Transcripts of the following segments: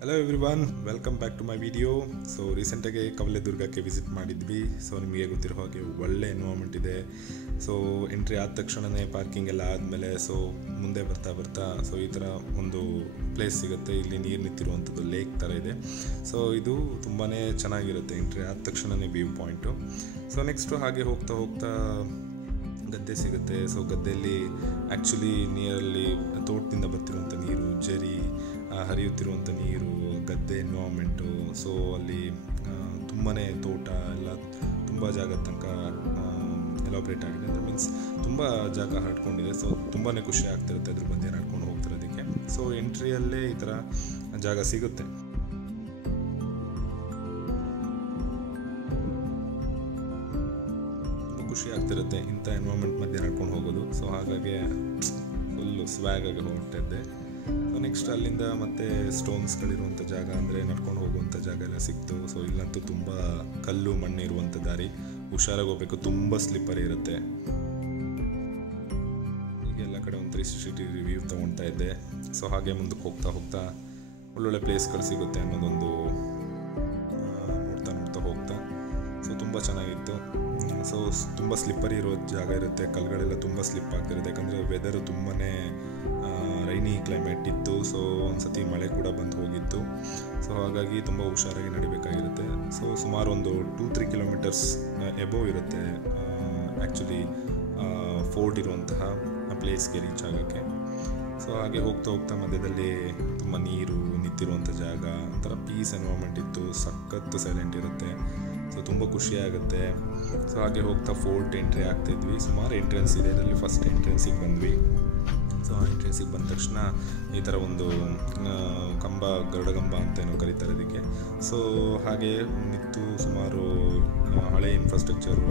Hello everyone, welcome back to my video. So ರೀಸೆಂಟಾಗಿ ಕವಲೇದುರ್ಗಕ್ಕೆ visit ಮಾಡಿದ್ವಿ. ಸೊ ನಿಮಗೆ ಗೊತ್ತಿರೋ ಹಾಗೆ ಒಳ್ಳೆ ಎನ್ವೈರ್ಮೆಂಟ್ ಇದೆ. ಸೊ ಎಂಟ್ರಿ ಆದ ತಕ್ಷಣವೇ ಪಾರ್ಕಿಂಗ್ ಎಲ್ಲ ಆದಮೇಲೆ ಮುಂದೆ ಬರ್ತಾ ಸೊ ಈ ಥರ ಒಂದು ಪ್ಲೇಸ್ ಸಿಗುತ್ತೆ. ಇಲ್ಲಿ ನೀರು ನಿಂತಿರುವಂಥದ್ದು ಲೇಕ್ ಥರ ಇದೆ. ಸೊ ಇದು ತುಂಬಾ ಚೆನ್ನಾಗಿರುತ್ತೆ. ಎಂಟ್ರಿ ಆದ ತಕ್ಷಣವೇ ವ್ಯೂ ಪಾಯಿಂಟು. ಸೊ ನೆಕ್ಸ್ಟು ಹಾಗೆ ಹೋಗ್ತಾ ಗದ್ದೆ ಸಿಗುತ್ತೆ. ಸೊ ಗದ್ದೆಯಲ್ಲಿ ಆ್ಯಕ್ಚುಲಿ ನೀರಲ್ಲಿ ತೋಟದಿಂದ ಬರ್ತಿರುವಂಥ ನೀರು, ಜರಿ ಹರಿಯುತ್ತಿರುವಂಥ ನೀರು, ಗದ್ದೆ ಎನ್ವೈರ್ಮೆಂಟು. ಸೊ ಅಲ್ಲಿ ತುಂಬಾ ತೋಟ ಎಲ್ಲ ತುಂಬ ಜಾಗ ತನಕ ಎಲಾಬ್ರೇಟ್ ಆಗಿದೆ. ಅಂದರೆ ಮೀನ್ಸ್ ತುಂಬ ಜಾಗ ಹರಡ್ಕೊಂಡಿದೆ. ಸೊ ತುಂಬಾ ಖುಷಿ ಆಗ್ತಿರುತ್ತೆ ಅದ್ರ ಮಧ್ಯೆ ನಡ್ಕೊಂಡು ಹೋಗ್ತಿರೋದಕ್ಕೆ. ಸೊ ಎಂಟ್ರಿಯಲ್ಲೇ ಈ ಥರ ಜಾಗ ಸಿಗುತ್ತೆ. ಖುಷಿ ಆಗ್ತಿರುತ್ತೆ ಇಂಥ ಎನ್ವೈರ್ಮೆಂಟ್ ಮಧ್ಯೆ ನಡ್ಕೊಂಡು ಹೋಗೋದು. ಸೊ ಹಾಗಾಗಿ ಫುಲ್ಲು ಸ್ವ್ಯಾಗಾಗಿ ಹೊರಟಿದ್ದೆ. ಸೊ ನೆಕ್ಸ್ಟ್ ಅಲ್ಲಿಂದ ಮತ್ತೆ ಸ್ಟೋನ್ಸ್ಗಳಿರುವಂಥ ಜಾಗ, ಅಂದರೆ ನಡ್ಕೊಂಡು ಹೋಗುವಂಥ ಜಾಗ ಎಲ್ಲ ಸಿಕ್ತು. ಸೊ ಇಲ್ಲಂತೂ ತುಂಬ ಕಲ್ಲು ಮಣ್ಣು ಇರುವಂಥ ದಾರಿ, ಹುಷಾರಾಗಿ ಹೋಗ್ಬೇಕು, ತುಂಬ ಸ್ಲಿಪ್ಪರ್ ಇರುತ್ತೆ. ಈಗ ಎಲ್ಲ ಕಡೆ ಒಂದು 360 ರಿವ್ಯೂ ತೊಗೊಳ್ತಾ ಇದ್ದೆ. ಸೊ ಹಾಗೆ ಮುಂದಕ್ಕೆ ಹೋಗ್ತಾ ಒಳ್ಳೊಳ್ಳೆ ಪ್ಲೇಸ್ಗಳು ಸಿಗುತ್ತೆ ಅನ್ನೋದೊಂದು ನೋಡ್ತಾ ಹೋಗ್ತಾ ಸೊ ತುಂಬ ಚೆನ್ನಾಗಿತ್ತು. ಸೊ ತುಂಬ ಸ್ಲಿಪ್ಪರಿ ಇರೋ ಜಾಗ ಇರುತ್ತೆ, ಕಲ್ಗಳೆಲ್ಲ ತುಂಬ ಸ್ಲಿಪ್ ಆಗ್ತಿರುತ್ತೆ. ಯಾಕಂದರೆ ವೆದರು ತುಂಬಾ ರೈನಿ ಕ್ಲೈಮೇಟ್ ಇತ್ತು. ಸೊ ಒಂದು ಸತಿ ಮಳೆ ಕೂಡ ಬಂದು ಹೋಗಿತ್ತು. ಸೊ ಹಾಗಾಗಿ ತುಂಬ ಹುಷಾರಾಗಿ ನಡಿಬೇಕಾಗಿರುತ್ತೆ. ಸೊ ಸುಮಾರು ಒಂದು 2-3 ಕಿಲೋಮೀಟರ್ಸ್ ಎಬೋವ್ ಇರುತ್ತೆ ಆ್ಯಕ್ಚುಲಿ ಫೋರ್ಟ್ ಇರುವಂತಹ ಪ್ಲೇಸ್ಗೆ ರೀಚ್ ಆಗೋಕ್ಕೆ. ಸೊ ಹಾಗೆ ಹೋಗ್ತಾ ಮಧ್ಯದಲ್ಲಿ ತುಂಬ ನೀರು ನಿಂತಿರುವಂಥ ಜಾಗ, ಒಂಥರ ಪೀಸ್ ಎನ್ವೈರ್ಮೆಂಟ್ ಇತ್ತು. ಸಖತ್ತು ಸೈಲೆಂಟ್ ಇರುತ್ತೆ. ಸೊ ತುಂಬ ಖುಷಿಯಾಗುತ್ತೆ. ಸೊ ಹಾಗೆ ಹೋಗ್ತಾ ಫೋರ್ಟ್ ಎಂಟ್ರಿ ಆಗ್ತಾಯಿದ್ವಿ. ಸುಮಾರು ಎಂಟ್ರೆನ್ಸ್ ಇದೆ. ಇದರಲ್ಲಿ ಫಸ್ಟ್ ಎಂಟ್ರೆನ್ಸಿಗೆ ಬಂದ್ವಿ. ಸೊ ಆ ಎಂಟ್ರೆನ್ಸಿಗೆ ಬಂದ ತಕ್ಷಣ ಈ ಥರ ಒಂದು ಗರುಡಗಂಬ ಅಂತ ಏನೋ ಕರೀತಾರೆ ಅದಕ್ಕೆ. ಸೊ ಹಾಗೆ ನಿಂತು ಸುಮಾರು ಹಳೆ ಇನ್ಫ್ರಾಸ್ಟ್ರಕ್ಚರು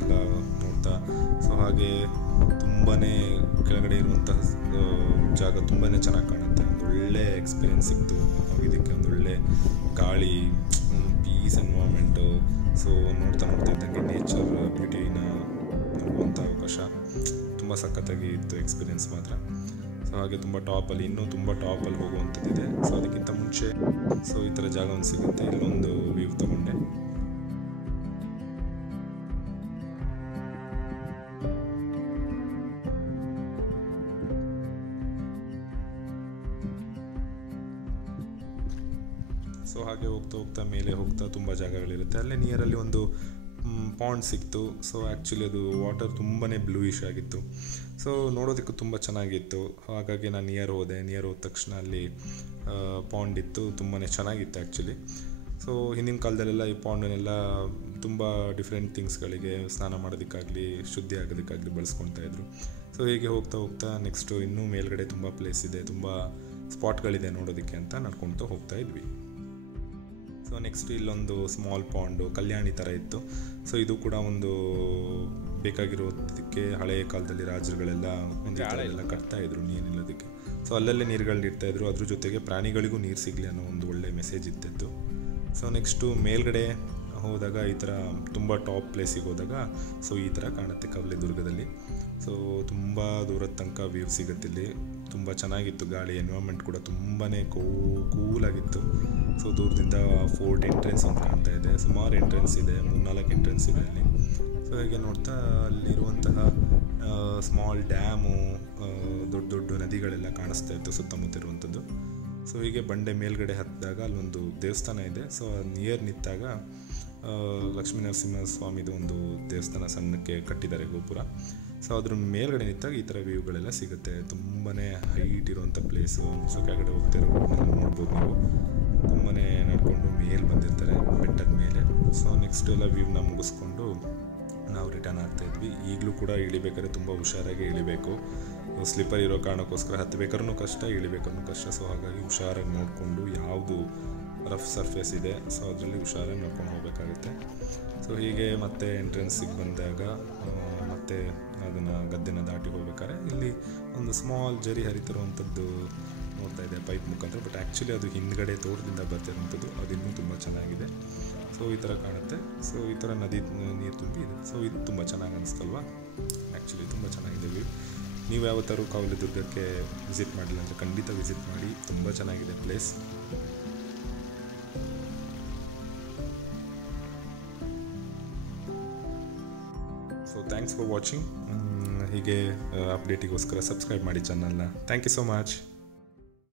ಎಲ್ಲ ನೋಡ್ತಾ, ಸೊ ಹಾಗೆ ತುಂಬಾ ಕೆಳಗಡೆ ಇರುವಂತಹ ಜಾಗ ತುಂಬಾ ಚೆನ್ನಾಗಿ ಕಾಣುತ್ತೆ. ಒಂದು ಒಳ್ಳೆ ಎಕ್ಸ್ಪೀರಿಯೆನ್ಸ್ ಸಿಕ್ತು ಇದಕ್ಕೆ. ಒಂದು ಒಳ್ಳೆ ಗಾಳಿ, ಪೀಸ್ ಎನ್ವೈರ್ಮೆಂಟು. ಸೊ ನೋಡ್ತಾ ಇದ್ದಂಗೆ ನೇಚರ್ ಬ್ಯೂಟಿನ ನೋಡುವಂಥ ಅವಕಾಶ ತುಂಬ ಸಖತ್ತಾಗಿ ಇತ್ತು ಎಕ್ಸ್ಪೀರಿಯೆನ್ಸ್ ಮಾತ್ರ. ಸೊ ಹಾಗೆ ತುಂಬ ಟಾಪಲ್ಲಿ, ಇನ್ನೂ ತುಂಬ ಟಾಪಲ್ಲಿ ಹೋಗುವಂಥದ್ದಿದೆ. ಸೊ ಅದಕ್ಕಿಂತ ಮುಂಚೆ ಸೊ ಈ ಥರ ಜಾಗ ಒಂದು ಸಿಗುತ್ತೆ. ಇಲ್ಲೊಂದು ವ್ಯೂ ತೊಗೊಂಡೆ. ಸೊ ಹಾಗೆ ಹೋಗ್ತಾ ಮೇಲೆ ಹೋಗ್ತಾ ತುಂಬ ಜಾಗಗಳಿರುತ್ತೆ. ಅಲ್ಲೇ ನಿಯರಲ್ಲಿ ಒಂದು ಪಾಂಡ್ ಸಿಕ್ತು. ಸೊ ಆ್ಯಕ್ಚುಲಿ ಅದು ವಾಟರ್ ತುಂಬಾ ಬ್ಲೂಯಿಶ್ ಆಗಿತ್ತು. ಸೊ ನೋಡೋದಕ್ಕೂ ತುಂಬ ಚೆನ್ನಾಗಿತ್ತು. ಹಾಗಾಗಿ ನಾನು ನಿಯರ್ ಹೋದ ತಕ್ಷಣ ಅಲ್ಲಿ ಪಾಂಡ್ ಇತ್ತು. ತುಂಬಾ ಚೆನ್ನಾಗಿತ್ತು ಆ್ಯಕ್ಚುಲಿ. ಸೊ ಹಿಂದಿನ ಕಾಲದಲ್ಲೆಲ್ಲ ಈ ಪಾಂಡನ್ನೆಲ್ಲ ತುಂಬ ಡಿಫ್ರೆಂಟ್ ಥಿಂಗ್ಸ್ಗಳಿಗೆ, ಸ್ನಾನ ಮಾಡೋದಕ್ಕಾಗಲಿ, ಶುದ್ಧಿ ಆಗೋದಕ್ಕಾಗಲಿ ಬಳಸ್ಕೊಳ್ತಾಯಿದ್ರು. ಸೊ ಹೀಗೆ ಹೋಗ್ತಾ ನೆಕ್ಸ್ಟು ಇನ್ನೂ ಮೇಲ್ಗಡೆ ತುಂಬ ಪ್ಲೇಸ್ ಇದೆ, ತುಂಬ ಸ್ಪಾಟ್ಗಳಿದೆ ನೋಡೋದಕ್ಕೆ ಅಂತ ನಡ್ಕೊಳ್ತಾ ಹೋಗ್ತಾ ಇದ್ವಿ. ಸೊ ನೆಕ್ಸ್ಟ್ ಇಲ್ಲೊಂದು ಸ್ಮಾಲ್ ಪಾಂಡು ಕಲ್ಯಾಣಿ ಥರ ಇತ್ತು. ಸೊ ಇದು ಕೂಡ ಒಂದು ಬೇಕಾಗಿರೋದಕ್ಕೆ ಹಳೆಯ ಕಾಲದಲ್ಲಿ ರಾಜರುಗಳೆಲ್ಲ ಒಂದು ಕಟ್ತಾಯಿದ್ರು ನೀರು ನಿಲ್ಲೋದಕ್ಕೆ. ಸೊ ಅಲ್ಲಲ್ಲೇ ನೀರುಗಳನ್ನ ಇಡ್ತಾಯಿದ್ರು. ಅದ್ರ ಜೊತೆಗೆ ಪ್ರಾಣಿಗಳಿಗೂ ನೀರು ಸಿಗಲಿ ಅನ್ನೋ ಒಂದು ಒಳ್ಳೆ ಮೆಸೇಜ್ ಇತ್ತಿತ್ತು. ಸೊ ನೆಕ್ಸ್ಟು ಮೇಲ್ಗಡೆ ಹೋದಾಗ ಈ ಥರ ತುಂಬ ಟಾಪ್ ಪ್ಲೇಸಿಗೆ ಹೋದಾಗ ಸೊ ಈ ಥರ ಕಾಣುತ್ತೆ ಕವಲೇದುರ್ಗದಲ್ಲಿ. ಸೊ ತುಂಬ ದೂರದ ತನಕ ವ್ಯೂ ಸಿಗುತ್ತೆ ಇಲ್ಲಿ. ತುಂಬ ಚೆನ್ನಾಗಿತ್ತು. ಗಾಳಿ ಎನ್ವೈರ್ಮೆಂಟ್ ಕೂಡ ತುಂಬಾ ಕೂಲಾಗಿತ್ತು. ಸೊ ದೂರದಿಂದ ಫೋರ್ಟ್ ಎಂಟ್ರೆನ್ಸ್ ಒಂದು ಕಾಣ್ತಾ ಇದೆ. ಸುಮಾರು ಎಂಟ್ರೆನ್ಸ್ ಇದೆ, 3-4 ಎಂಟ್ರೆನ್ಸ್ ಇದೆ ಅಲ್ಲಿ. ಸೊ ಹೀಗೆ ನೋಡ್ತಾ ಅಲ್ಲಿರುವಂತಹ ಸ್ಮಾಲ್ ಡ್ಯಾಮು, ದೊಡ್ಡ ನದಿಗಳೆಲ್ಲ ಕಾಣಿಸ್ತಾ ಇತ್ತು ಸುತ್ತಮುತ್ತ ಇರುವಂಥದ್ದು. ಸೊ ಹೀಗೆ ಬಂಡೆ ಮೇಲ್ಗಡೆ ಹತ್ತಿದಾಗ ಅಲ್ಲೊಂದು ದೇವಸ್ಥಾನ ಇದೆ. ಸೊ ನಿಯರ್ ನಿಂತಾಗ ಲಕ್ಷ್ಮೀ ನರಸಿಂಹ ಸ್ವಾಮಿದು ಒಂದು ದೇವಸ್ಥಾನ ಸಣ್ಣಕ್ಕೆ ಕಟ್ಟಿದ್ದಾರೆ, ಗೋಪುರ. ಸೊ ಅದ್ರ ಮೇಲ್ಗಡೆ ನಿಂತಾಗ ಈ ಥರ ವ್ಯೂಗಳೆಲ್ಲ ಸಿಗುತ್ತೆ. ತುಂಬಾ ಹೈಟ್ ಇರುವಂಥ ಪ್ಲೇಸು. ಸೊ ಕೆಳಗಡೆ ಹೋಗ್ತಿರೋ ನೋಡ್ಬೋದು ನೀವು. ತುಂಬಾ ನಡ್ಕೊಂಡು ಮೇಲೆ ಬಂದಿರ್ತಾರೆ ಬೆಟ್ಟದ ಮೇಲೆ. ಸೊ ನೆಕ್ಸ್ಟ್ ಎಲ್ಲ ವ್ಯೂನ ಮುಗಿಸ್ಕೊಂಡು ನಾವು ರಿಟರ್ನ್ ಆಗ್ತಾಯಿದ್ವಿ. ಈಗಲೂ ಕೂಡ ಇಳಿಬೇಕಾದ್ರೆ ತುಂಬ ಹುಷಾರಾಗಿ ಇಳಿಬೇಕು. ಸ್ಲಿಪ್ಪರ್ ಇರೋ ಕಾರಣಕ್ಕೋಸ್ಕರ ಹತ್ತಬೇಕಾದ್ರೂ ಕಷ್ಟ, ಇಳಿಬೇಕಾದ್ರೂ ಕಷ್ಟ. ಸೊ ಹಾಗಾಗಿ ಹುಷಾರಾಗಿ ನೋಡಿಕೊಂಡು ಯಾವುದು ರಫ್ ಸರ್ಫೇಸ್ ಇದೆ ಸೊ ಅದರಲ್ಲಿ ಹುಷಾರಾಗಿ ನೋಡ್ಕೊಂಡು ಹೋಗಬೇಕಾಗುತ್ತೆ. ಸೊ ಹೀಗೆ ಮತ್ತೆ ಎಂಟ್ರೆನ್ಸಿಗೆ ಬಂದಾಗ ಮತ್ತೆ ಅದನ್ನು ಗದ್ದೆನ ದಾಟಿ ಹೋಗ್ಬೇಕಾದ್ರೆ ಇಲ್ಲಿ ಒಂದು ಸ್ಮಾಲ್ ಜರಿ ಹರಿತಿರುವಂಥದ್ದು ನೋಡ್ತಾ ಇದೆ ಪೈಪ್ ಮುಖಾಂತರ. ಬಟ್ ಆ್ಯಕ್ಚುಲಿ ಅದು ಹಿಂದ್ಗಡೆ ತೋಟದಿಂದ ಬರ್ತಿರೋಂಥದ್ದು. ಅದು ಇನ್ನೂ ತುಂಬ ಚೆನ್ನಾಗಿದೆ. ಸೊ ಈ ಥರ ಕಾಣುತ್ತೆ. ಸೊ ಈ ಥರ ನದಿ ನೀರು ತುಂಬಿ ಇದೆ. ಸೊ ಇದು ತುಂಬ ಚೆನ್ನಾಗಿ ಅನಿಸ್ತಲ್ವಾ? ಆ್ಯಕ್ಚುಲಿ ತುಂಬ ಚೆನ್ನಾಗಿದೆ ವ್ಯೂ. ನೀವು ಯಾವತ್ತಾರು ಕವಲೇದುರ್ಗಕ್ಕೆ ವಿಸಿಟ್ ಮಾಡಿಲ್ಲ ಅಂದರೆ ಖಂಡಿತ ವಿಸಿಟ್ ಮಾಡಿ. ತುಂಬ ಚೆನ್ನಾಗಿದೆ place. So thanks for watching. ಹೀಗೆ ಅಪ್ಡೇಟಿಗೋಸ್ಕರ ಸಬ್ಸ್ಕ್ರೈಬ್ ಮಾಡಿ ಚಾನಲ್ನ. Thank you so much.